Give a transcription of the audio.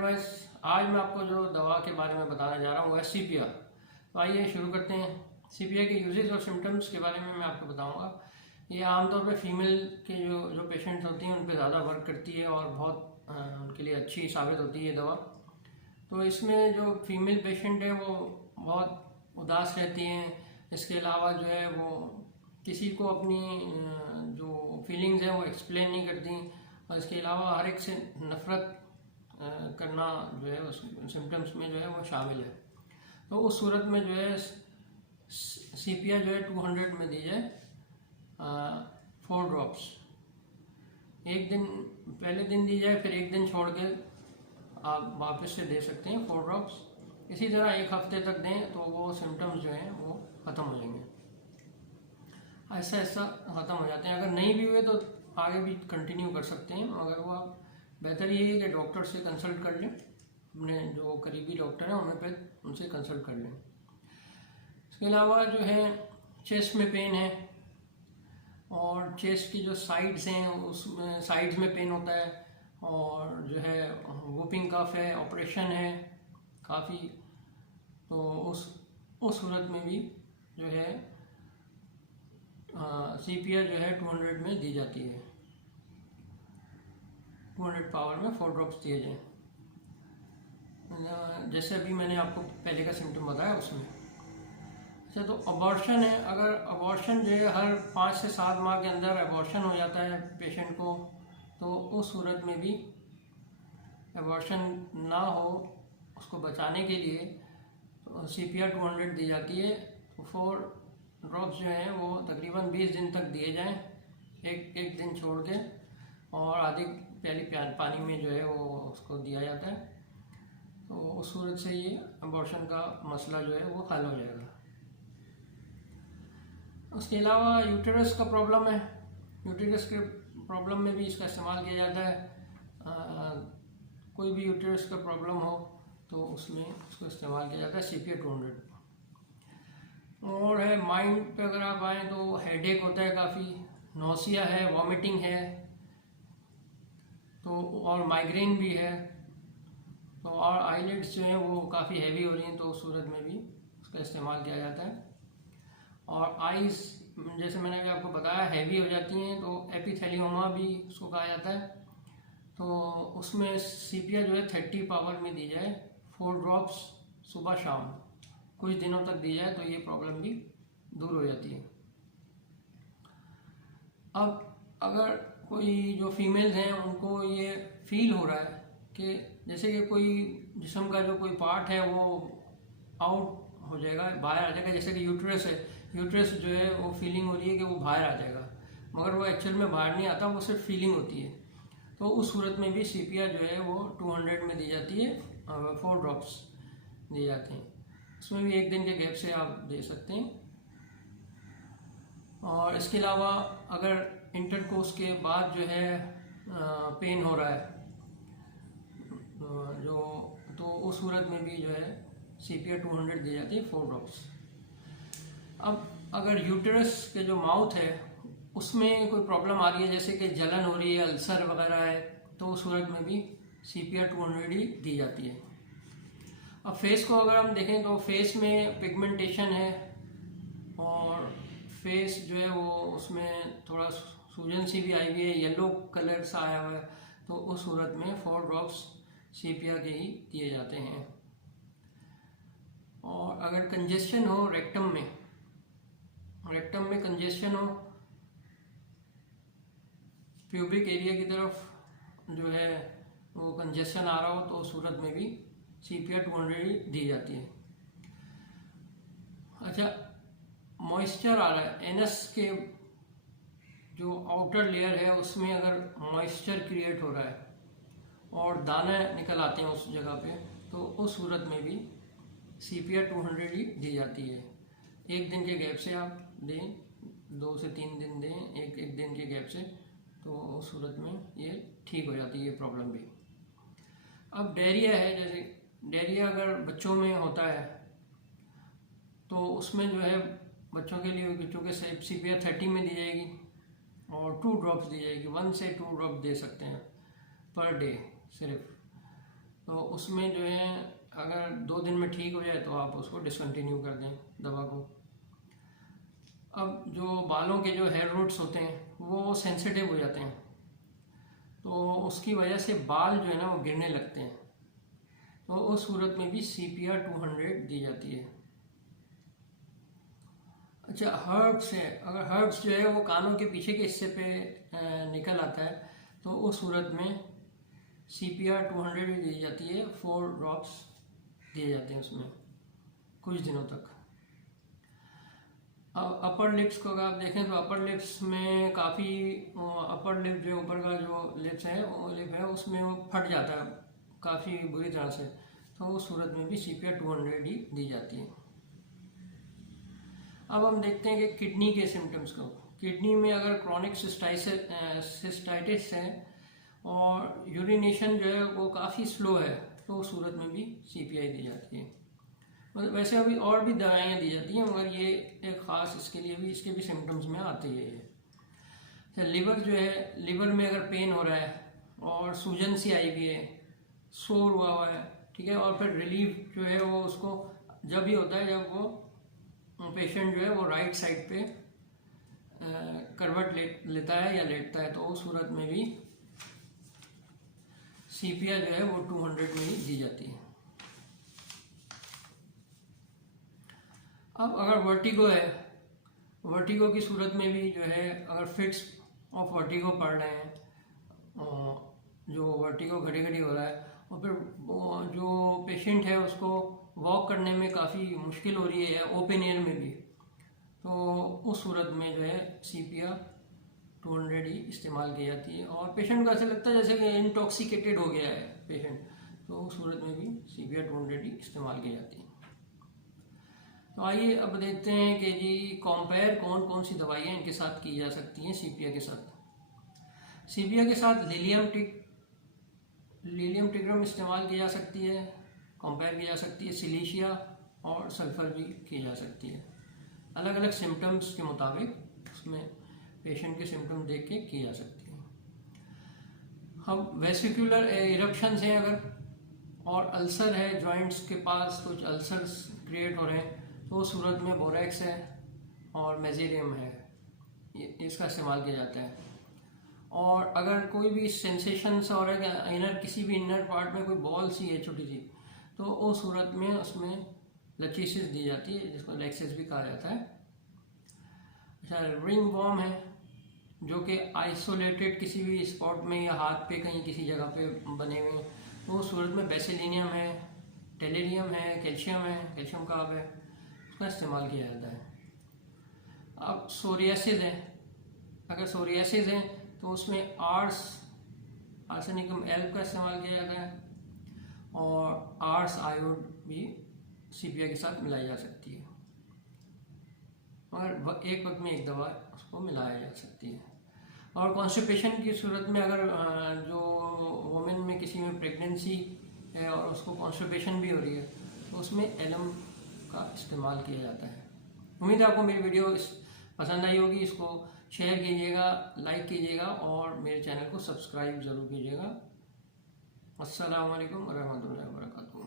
Advice. आज मैं आपको जो दवा के बारे में बताने जा रहा हूँ वो है सीपिया। तो आइए शुरू करते हैं। सीपिया के यूजेस और सिम्टम्स के बारे में मैं आपको बताऊंगा। ये आमतौर पे फीमेल के जो पेशेंट्स होती हैं उन पे ज़्यादा वर्क करती है और बहुत उनके लिए अच्छी साबित होती है दवा। तो इसमें जो फीमेल पेशेंट है वो बहुत उदास रहती हैं। इसके अलावा जो है वो किसी को अपनी जो फीलिंग्स हैं वो एक्सप्लेन नहीं करती, और इसके अलावा हर एक से नफ़रत करना जो है उस सिम्टम्स में जो है वो शामिल है। तो उस सूरत में जो है सीपिया जो है 200 में दी जाए 4 ड्रॉप्स। एक दिन पहले दिन दी जाए, फिर एक दिन छोड़ के आप वापस से दे सकते हैं 4 ड्रॉप्स। इसी तरह एक हफ्ते तक दें तो वो सिम्टम्स जो हैं वो ख़त्म हो जाएंगे, ऐसा ऐसा ख़त्म हो जाते हैं। अगर नहीं भी हुए तो आगे भी कंटिन्यू कर सकते हैं, मगर वो आप बेहतर ये है कि डॉक्टर से कंसल्ट कर लें, अपने जो करीबी डॉक्टर हैं होम्योपैथ उनसे कंसल्ट कर लें। इसके अलावा जो है चेस्ट में पेन है और चेस्ट की जो साइड्स हैं उसमें साइड्स में पेन होता है, और जो है वूपिंग कफ है, ऑपरेशन है काफ़ी, तो उस सूरत में भी जो है सीपिया जो है 200 में दी जाती है। 200 पावर में 4 ड्रॉप्स दिए जाएँ, जैसे अभी मैंने आपको पहले का सिम्टम बताया उसमें। अच्छा, तो अबॉर्शन है। अगर अबॉर्शन जो है हर 5 से 7 माह के अंदर अबॉर्शन हो जाता है पेशेंट को, तो उस सूरत में भी अबॉर्शन ना हो उसको बचाने के लिए तो सीपिया 200 दी जाती है। तो 4 ड्रॉप्स जो हैं वो तकरीबन 20 दिन तक दिए जाएं, एक दिन छोड़ के, और आधी प्याली पानी में जो है वो उसको दिया जाता है। तो उस सूरत से ये अबॉर्शन का मसला जो है वो हल हो जाएगा। उसके अलावा यूटेरस का प्रॉब्लम है। यूटेरस के प्रॉब्लम में भी इसका इस्तेमाल किया जाता है। कोई भी यूटेरस का प्रॉब्लम हो तो उसमें इसको इस्तेमाल किया जाता है सीपिया 200। और है माइंड पे अगर आप आएँ तो हेडेक होता है काफ़ी, नौसिया है, वॉमिटिंग है, तो और माइग्रेन भी है, तो और आईलिड्स जो हैं वो काफ़ी हैवी हो रही हैं, तो उस सूरत में भी उसका इस्तेमाल किया जाता है। और आइज़ जैसे मैंने अभी आपको बताया हैवी हो जाती हैं, तो एपिथेलियोमा भी उसको कहा जाता है। तो उसमें सीपिया जो है 30 पावर में दी जाए 4 ड्रॉप्स सुबह शाम कुछ दिनों तक दी जाए, तो ये प्रॉब्लम भी दूर हो जाती है। अब अगर कोई जो फीमेल्स हैं उनको ये फील हो रहा है कि जैसे कि कोई जिस्म का जो कोई पार्ट है वो आउट हो जाएगा, बाहर आ जाएगा, जैसे कि यूट्रस है, यूट्रस जो है वो फीलिंग हो रही है कि वो बाहर आ जाएगा, मगर वो एक्चुअल में बाहर नहीं आता, वो सिर्फ फीलिंग होती है। तो उस सूरत में भी सीपिया जो है वो 200 में दी जाती है, 4 ड्रॉप्स दिए जाते हैं। उसमें भी एक दिन के गैप से आप दे सकते हैं। और इसके अलावा अगर इंटरकोर्स के बाद जो है पेन हो रहा है तो उस सूरत में भी जो है सीपिया 200 दी जाती है 4 ड्रॉप्स। अब अगर यूटेरस के जो माउथ है उसमें कोई प्रॉब्लम आ रही है, जैसे कि जलन हो रही है, अल्सर वगैरह है, तो उस सूरत में भी सीपिया 200 ही दी जाती है। अब फेस को अगर हम देखें तो फेस में पिगमेंटेशन है और फेस जो है वो उसमें थोड़ा सूजन सी भी आई हुई है, येलो कलर सा आया हुआ है, तो उस सूरत में 4 ड्रॉप्स सीपिया के ही दिए जाते हैं। और अगर कंजेशन हो रेक्टम में कंजेशन हो, प्यूबिक एरिया की तरफ जो है वो कंजेशन आ रहा हो, तो उस सूरत में भी सीपिया 200 दी जाती है। अच्छा, मॉइस्चर आ रहा है, एनस के जो आउटर लेयर है उसमें अगर मॉइस्चर क्रिएट हो रहा है और दाने निकल आते हैं उस जगह पे, तो उस सूरत में भी सीपिया 200 ही दी जाती है। एक दिन के गैप से आप दें, 2 से 3 दिन दें, एक दिन के गैप से, तो उस सूरत में ये ठीक हो जाती है ये प्रॉब्लम भी। अब डायरिया है, जैसे डायरिया अगर बच्चों में होता है तो उसमें जो है बच्चों के लिए चूँकि सीपिया 30 में दी जाएगी और 2 ड्रॉप्स दी जाएगी, 1 से 2 ड्रॉप दे सकते हैं पर डे सिर्फ। तो उसमें जो है अगर 2 दिन में ठीक हो जाए तो आप उसको डिसकंटिन्यू कर दें दवा को। अब जो बालों के जो हेयर रूट्स होते हैं वो सेंसिटिव हो जाते हैं, तो उसकी वजह से बाल जो है ना वो गिरने लगते हैं, तो उस सूरत में भी CPR 200 दी जाती है। अच्छा, हर्ब्स है, अगर हर्ब्स जो है वो कानों के पीछे के हिस्से पे निकल आता है तो उस सूरत में CPR 200 भी दी जाती है। 4 ड्रॉप्स दिए जाते हैं उसमें कुछ दिनों तक। अब अपर लिप्स को अगर आप देखें तो अपर लिप्स में काफ़ी, अपर लिप जो ऊपर का जो लिप्स है वो लिप है उसमें वो फट जाता है काफ़ी बुरी तरह से, तो उस सूरत में भी CPR 200 ही दी जाती है। अब हम देखते हैं कि किडनी के सिम्टम्स को। किडनी में अगर क्रॉनिक सिस्टाइटिस है और यूरिनेशन जो है वो काफ़ी स्लो है, तो उस सूरत में भी CPI दी जाती है। मतलब वैसे अभी और भी दवाइयाँ दी जाती हैं, मगर ये एक ख़ास इसके लिए भी, इसके भी सिम्टम्स में आते ही है। तो लिवर जो है, लिवर में अगर पेन हो रहा है और सूजन सी आई भी है, शोर हुआ है, ठीक है, और फिर रिलीफ जो है वो उसको जब भी होता है जब वो पेशेंट जो है वो राइट साइड पे करवट लेता है या लेटता है, तो उस सूरत में भी CPR जो है वो 200 में ही दी जाती है। अब अगर वर्टिगो है, वर्टिगो की सूरत में भी जो है अगर फिट्स ऑफ वर्टिगो पड़ रहे हैं, जो वर्टिगो घड़ी घड़ी हो रहा है और फिर जो पेशेंट है उसको वॉक करने में काफ़ी मुश्किल हो रही है ओपन एयर में भी, तो उस सूरत में जो है CPR 200 ही इस्तेमाल की जाती है। और पेशेंट को ऐसा लगता है जैसे कि इंटॉक्सिकेटेड हो गया है पेशेंट, तो उस सूरत में भी CPR 200 ही इस्तेमाल की जाती है। तो आइए अब देखते हैं कि जी कंपेयर कौन कौन सी दवाइयाँ इनके साथ की जा सकती हैं CPR के साथ। CPR के साथ लिलियम टिग्रम इस्तेमाल की जा सकती है, कंपेयर की जा सकती है, सिलीशिया और सल्फर भी की जा सकती है। अलग अलग सिम्टम्स के मुताबिक उसमें पेशेंट के सिम्टम देख के की जा सकती है। हम वेसिकुलर इरप्शंस हैं अगर और अल्सर है, जॉइंट्स के पास कुछ अल्सर्स क्रिएट हो रहे हैं, तो उस सूरत में बोरेक्स है और मेजेरियम है, इसका इस्तेमाल किया जाता है। और अगर कोई भी सेंसेशंस और किसी भी इनर पार्ट में कोई बॉल सी है छोटी सी, तो उस सूरत में उसमें लचीसिस दी जाती है, जिसको लैक्सिस भी कहा जाता है। अच्छा, रिंग वॉर्म है जो कि आइसोलेटेड किसी भी स्पॉट में या हाथ पे कहीं किसी जगह पे बने हुए हैं, तो उस सूरत में बेसिलिनियम है, टेलेरियम है, कैल्शियम कार्ब है, उसका इस्तेमाल किया जाता है। अब सोरियासिस है, अगर सोरियासिस है तो उसमें आर्सेनिकम एल्ब का इस्तेमाल किया जाता है और आर्स आयोड भी CPR के साथ मिलाई जा सकती है, मगर एक वक्त में एक दवा उसको मिलाया जा सकती है। और कॉन्स्टिपेशन की सूरत में अगर जो वुमेन में किसी में प्रेगनेंसी है और उसको कॉन्स्टिपेशन भी हो रही है, तो उसमें एलम का इस्तेमाल किया जाता है। उम्मीद है आपको मेरी वीडियो पसंद आई होगी। इसको शेयर कीजिएगा, लाइक कीजिएगा और मेरे चैनल को सब्सक्राइब ज़रूर कीजिएगा। अस्सलाम वालेकुम व रहमतुल्लाहि व बरकातुहू।